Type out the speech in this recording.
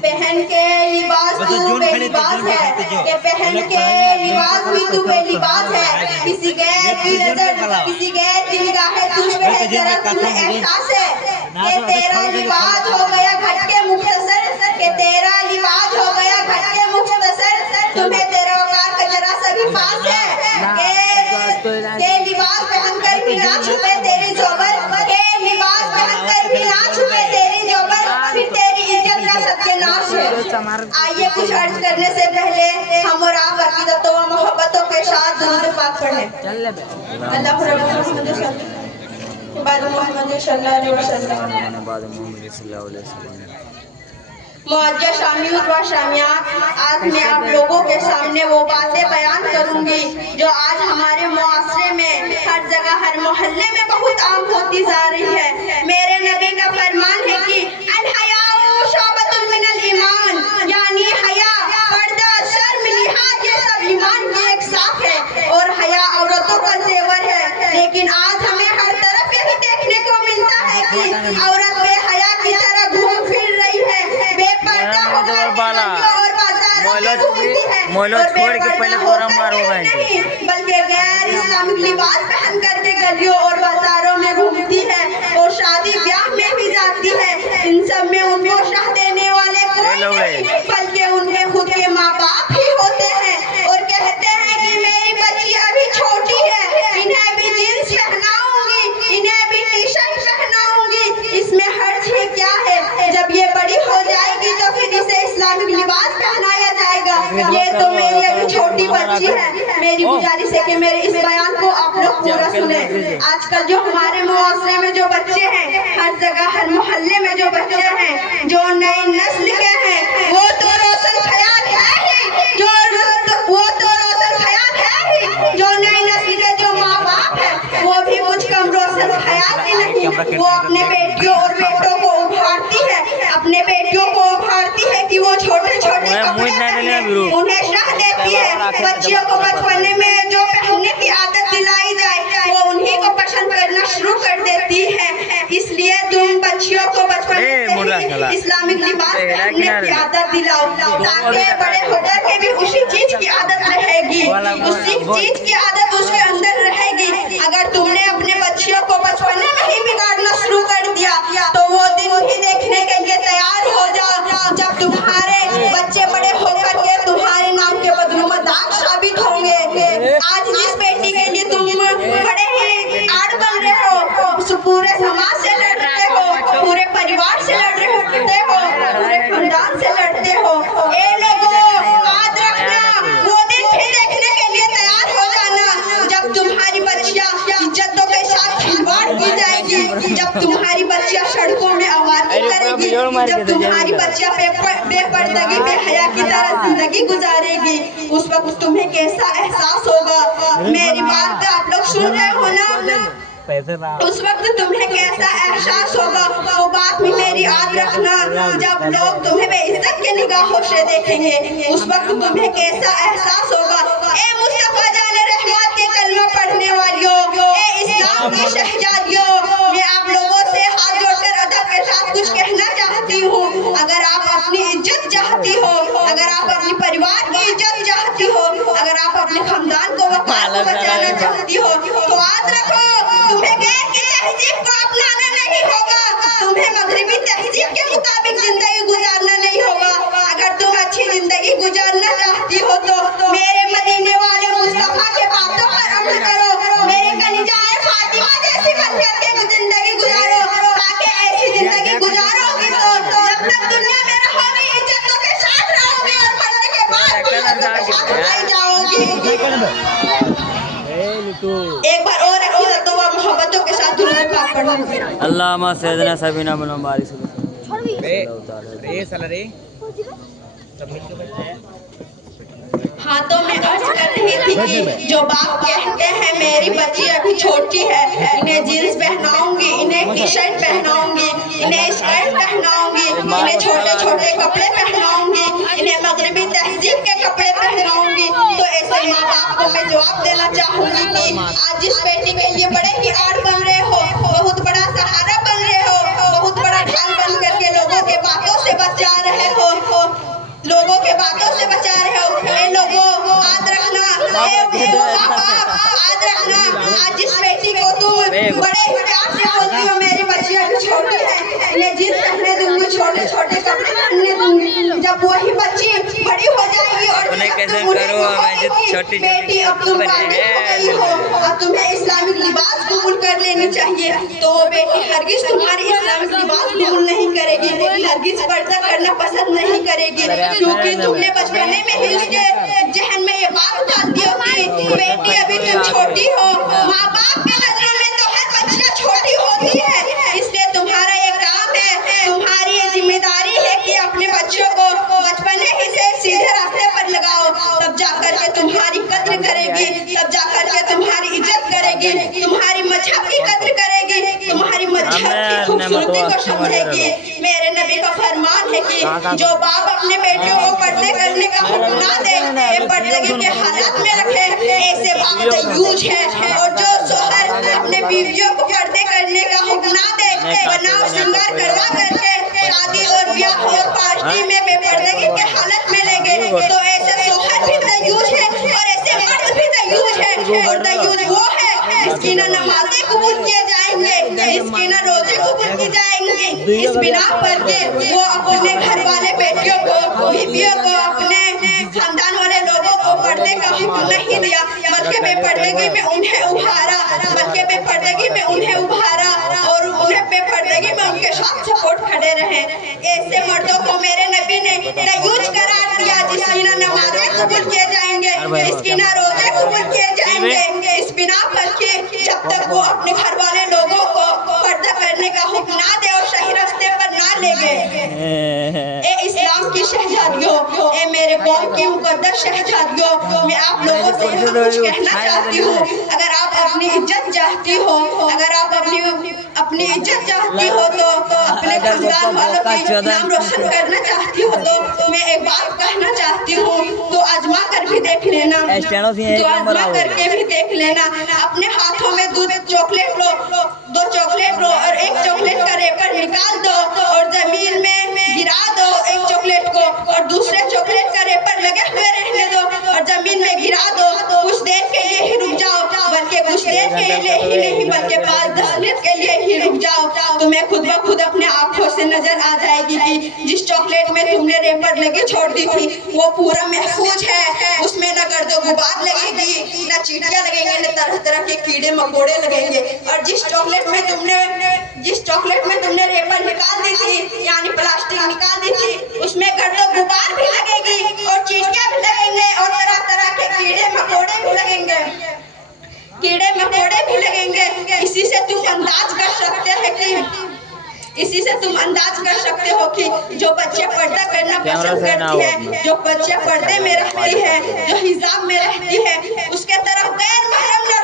पहन के लिबास तू बेलिबास है, के पहन के लिबास भी तू बेलिबास है। किसी गैर की नजर, किसी गैर की निगाहें तुझ पे है, जरा तुम्हें एहसास है कि तेरा लिबास हो गया घट के मुख्तसर, के तेरा लिबास हो गया घट के मुख्तसर। तुम्हें तेरा औकात का जरा सा भी पास है के लिबास पहनकर भी ना छुपे तेरी जोबर, के लिबास पहनकर भी ना छुपे तेरी जोबर, फिर तेरी इज्जत का सत्यानाश है। आइए कुछ अर्ज करने से पहले हम और आप अकीदतों व मोहब्बतों के साथ दुरूद पाक पढ़ें। अल्लाह मुअज्जज़ शामिल व शामियात, आज मैं आप लोगों के सामने वो बातें बयान करूंगी जो आज हमारे मुआशरे में हर जगह हर मोहल्ले में बहुत आम होती जा रही है। मेरे नबी का फरमान है कि अल हयाउ शोबतुन मिनल ईमान, यानी हया, पर्दा, शर्म, लिहाज ये सब ईमान की एक शाख है और हया औरतों का जेवर है। लेकिन आज हमें हर तरफ यही देखने को मिलता है कि औरत बेहया की तरह घूम फिर रही है, बेपर्दा होकर और बाजारों में घूमती है और बेपर्दा होकर नहीं बल्कि गैर इस्लामिक लिबास पहन करके गलियों और बाजारों में घूमती है और शादी ब्याह में भी जाती है। इन सब में उनको शाह देने वाले कोई नहीं बल्कि उनके खुद के माँ बाप ही होते हैं और कहते हैं कि मेरी बच्ची अभी छोटी है, इन्हें भी जींस पहनाऊंगी, इन्हें भी टी शर्ट पहनाऊंगी, इसमें हर्ज है क्या है? जब ये बड़ी हो जाएगी तो फिर इसे इस्लामिक लिबास पहनाया जाएगा। ये तो मेरी अभी छोटी बच्ची है। मेरी गुजारिश है कि मेरे इस बयान को आप लोग पूरा सुने। आजकल जो हमारे मुआशरे में जो बच्चे हैं, हर जगह हर मोहल्ले में जो बच्चे हैं, जो नई नस्ल के हैं, वो तो रोशन ख्याल है ही, जो नई नस्ल के जो माँ बाप है वो भी कुछ कम रोशन ख्याल ही नहीं। वो अपने बेटियों और बेटों को उभारती है, अपने बेटियों को उभारती है कि वो छोटे छोटे कपड़े पहने, उन्हें शाह देती है। बच्चियों को बचपन में जो पहनने की आदत दिलाई जाए वो उन्हीं को पसंद करना शुरू कर देती है। इसलिए तुम बच्चियों को बचपन से ही इस्लामिक लिबास पहनने की आदत दिलाओ ताकि बड़े होकर के भी उसी चीज की आदत रहेगी, उसी चीज की आदत उसके अंदर रहेगी। अगर तुमने अपने बच्चियों को बचपन में ही बिगाड़ना शुरू कर दिया तो वो दिन भी देखने के लिए तैयार हो जाओ जब तुम्हारे बच्चे बड़े होकर के तुम्हारे नाम के बदनों में दाग साबित होंगे। आज जिस बेटी के लिए तुम बड़े ही आड़ बन रहे हो, पूरे समाज से लड़ रहे हो, पूरे परिवार से लड़ रहे हो, पूरे खानदान से लड़ते हो, ये लोगों याद रखना वो दिन भी देखने के लिए तैयार हो जाना जब तुम्हारी बच्चियां इज्जतों के साथ खिलवाड़ की जाएगी, जब तुम्हारी बच्चियां सड़कों में आवाज़ करेगी, जब तुम्हारी बच्चियां बेपर्दगी बेहया की तरह जिंदगी गुजारेगी, उस वक्त तुम्हें कैसा एहसास होगा? मेरी बात आप लोग सुन रहे हो ना? उस वक्त तुम्हें कैसा एहसास होगा? वो बात भी मेरी याद रखना जब लोग तुम्हें बेइज्जत के निगाहों से देखेंगे, उस वक्त तुम्हें कैसा एहसास होगा? ए मुस्तफा जाने रहमत के कलमा पढ़ने वालियों, ए इस्लाम की शहजादियों, मैं आप लोगों से हाथ जोड़कर अदब के साथ कुछ कहना चाहती हूँ। अगर आप अपनी इज्जत चाहती हो, अगर आप अपने परिवार की इज्जत चाहती हो, अगर आप अपने खानदान को वक़ार को बचाना चाहती हो तो याद रखो तुम्हें गैर की तहजीब को अपनाना नहीं होगा, तुम्हें मगरिबी तहजीब के मुताबिक जिंदगी गुजारना नहीं होगा। अगर तुम अच्छी जिंदगी गुजारना चाहती हो तो मेरे मदीने वाले मुस्तफा के बातों पर अमल करो, मेरे कलिजाए फातिमा जैसी बनकर के जिंदगी गुजारो, ताकि ऐसी जिंदगी गुजारोगी तो जब तक दुनिया में रहोगी इज्जतों के साथ रहोगी और मरने के बाद इज्जतों के साथ उठाई जाओगी। एक बार और अकीदतों व मोहब्बतों के साथ दुरूद पाक पढ़ो। अल्लाहुम्मा सैयदना सबीना बिन बारिश हाँ तो मैं अर्ज कर रही थी कि जो बाप कहते हैं मेरी बच्ची अभी छोटी है, इन्हें जीन्स पहनाऊंगी, इन्हें टी शर्ट पहनाऊंगी, इन्हें स्कर्ट पहनाऊंगी, इन्हें छोटे छोटे कपड़े पहनाऊंगी, इन्हें मगरिबी तहजीब के कपड़े पहनाऊंगी, तो ऐसे माँ बाप को मैं जवाब देना चाहूंगी कि आज जिस बेटी के लिए बड़े ही आड़ बन रहे हो, बहुत बड़ा सहारा बन रहे हो, बहुत बड़ा ढाल बन करके लोगों के बातों से बचा रहे हो, लोगों के बातों से बचा रहे हो। ये लोगों याद रखना, याद रखना, आज जिस बेटी को तुम बड़े प्यार से बोलती हो मेरी बच्ची अभी छोटी है, इन्हें जीत पहनने दूंगी, छोटे छोटे कपड़े पहनने दूंगी, जब वही बच्ची बड़ी हो जाएगी और बेटी अब तुम बालिग हो गई हो, अब तुम्हें इस्लामिक लिबास कबूल कर लेनी चाहिए, तो वो बेटी हरगिज तुम्हारी इस्लामिक लिबास कबूल नहीं करेगी, हरगिज पर्दा करना पसंद नहीं करेगी, क्योंकि तुमने बचपने में ही उसके जहन में ये बात डाल दी हो कि बेटी अभी तुम छोटी हो। माँ बाप के नजरों में तो हर बच्चियाँ छोटी होती है, इसलिए तुम्हारा ये काम है, तुम्हारी ये जिम्मेदारी है कि अपने बच्चों को बचपने ही से सीधे रास्ते पर लगाओ, तब जाकर के तुम्हारी कद्र करेगी, तब जाकर के तुम्हारी इज्जत करेगी, तुम्हारी मजहब की कद्र करेगी, तुम्हारी मजहब की खूबसूरती को समझेगी। मेरे नबी का फरमान है कि जो बाप अपने बेटियों को पर्दे करने का हुक्म ना दे, पर्दे के हालात में रखे, ऐसे बाप दयूज है, और जो शोहर अपने बीवियों को पर्दे करने का हुक्म ना दे, बनाव श्रृंगार करवा करके शादी और ब्याह और पार्टी में बेपर्दगी के हालत में ले गए, तो ऐसे शोहर भी दयूज है और ऐसे मर्द भी दयूज है, और दयूज वो है जिसकी ना नमाजें कबूल किए जाएंगे, जिसकी ना रोजे कबूल की जाएंगे, इस बिना पर के वो अपने घर वाले बेटियों को, बीवियों को, अपने खानदान वाले लोगों को पर्दे का हुक्म नहीं दिया, बल्कि बेपर्दगी में उन्हें उभारा, बल्कि बेपर्दगी में उन्हें उभारा और उन्हें बेपर्दगी में उनके साथ सपोर्ट खड़े रहे। ऐसे मर्दों को मेरे नबी ने दयूज करार दिया, जिसकी ना नमाजें कबूल किए जाएंगे, जिसकी ना रोजे कबूल किए जाएंगे, इस बिना पर के जब तक वो अपने घर वाले लोगों को पर्दा करने का हुक्म ना दे और सही रास्ते पर ना ले गए। इस्लाम की शहजादियों, ए मेरे कौम की मुकद्दस शहजादियों, मैं आप लोगों से कुछ कहना चाहती हूँ। अगर आप अपनी इज्जत चाहती हो, अगर आप अपनी इज्जत चाहती हो, तो अपने खानदान वालों की नाम रोशन करना चाहती हो, तो मैं एक बात कहना चाहती हूँ, तो आजमा कर भी देख लेना, तो आजमा करके भी देख लेना। अपने हाथों में दूध चॉकलेट लो, 2 चॉकलेट लो और एक चॉकलेट का रेपर निकाल दो और जमीन में गिरा दो एक चॉकलेट को, और दूसरे चॉकलेट का रेपर लगे हुए रहने दो और जमीन में गिरा दो। कुछ देर के लिए ही रुक जाओ, बल्कि कुछ देर के लिए ही नहीं बल्कि 5-10 मिनट के लिए ही रुक जाओ, तुम्हें खुद ब खुद अपने आंखों से नजर आ जाएगी कि जिस चॉकलेट में तुमने रेपर लगी छोड़ दी थी वो पूरा महफूज है, उसमें न गर्दो गुबार लगेगी, न चींटियां लगेंगे, न तरह तरह के कीड़े मकोड़े लगेंगे, और जिस चॉकलेट में तुमने रेपर निकाल दी थी, यानी प्लास्टिक निकाल दी थी, उसमें गर्दो गुबार भी लगेगी और चींटियां भी लगेंगे और तरह तरह के कीड़े मकोड़े भी लगेंगे, इसी से तुम अंदाज कर सकते हो कि जो बच्चे पर्दा करना पसंद करती है, जो बच्चे पर्दे में रहती है, जो हिजाब में रहती है, उसके तरफ गैर महरम न